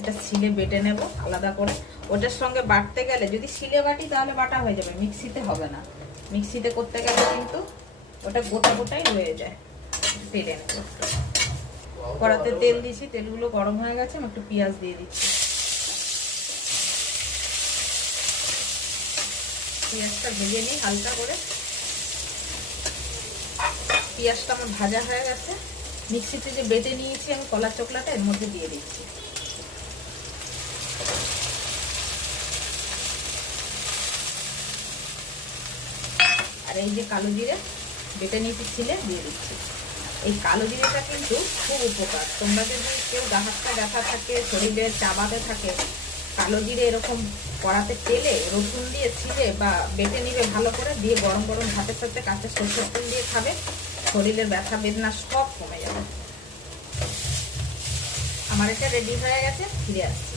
এটা শিলে বেটে নেব আলাদা করে। ওটার সঙ্গে বাটতে গেলে যদি শিলে বাটি তাহলে বাটা হয়ে যাবে, মিক্সিতে হবে না। মিক্সিতে করতে গেলে কিন্তু ওটা গোটা গোটাই রয়ে যায়। তেলে নেব, কড়াতে তেল দিয়েছি, তেলগুলো গরম হয়ে গেছে, আমি একটু পেঁয়াজ দিয়ে দিচ্ছি। পেঁয়াজটা ভেজে নিই হালকা করে। পেঁয়াজটা আমার ভাজা হয়ে গেছে, মিক্সিতে যে বেটে নিয়েছি আমি কলার চোকলাটা এর মধ্যে দিয়ে দিচ্ছি। আর এই যে কালো জিরে বেটে নিয়েছি ছিলে দিয়ে দিচ্ছি। এই কালো জিরেটা কিন্তু খুব উপকার। তোমরা যদি কেউ হাতটা ব্যথা থাকে, শরীরে চাবাতে থাকে, কালো জিরে এরকম কড়াতে তেলে রসুন দিয়ে ছিলে বা বেটে নিবে ভালো করে, দিয়ে গরম গরম ভাতের সাথে কাঁচা সরষের তেল দিয়ে খাবে, শরীরের ব্যথা বেদনা সব কমে যাবে। আমার এটা রেডি হয়ে গেছে, ফিরে আসছি।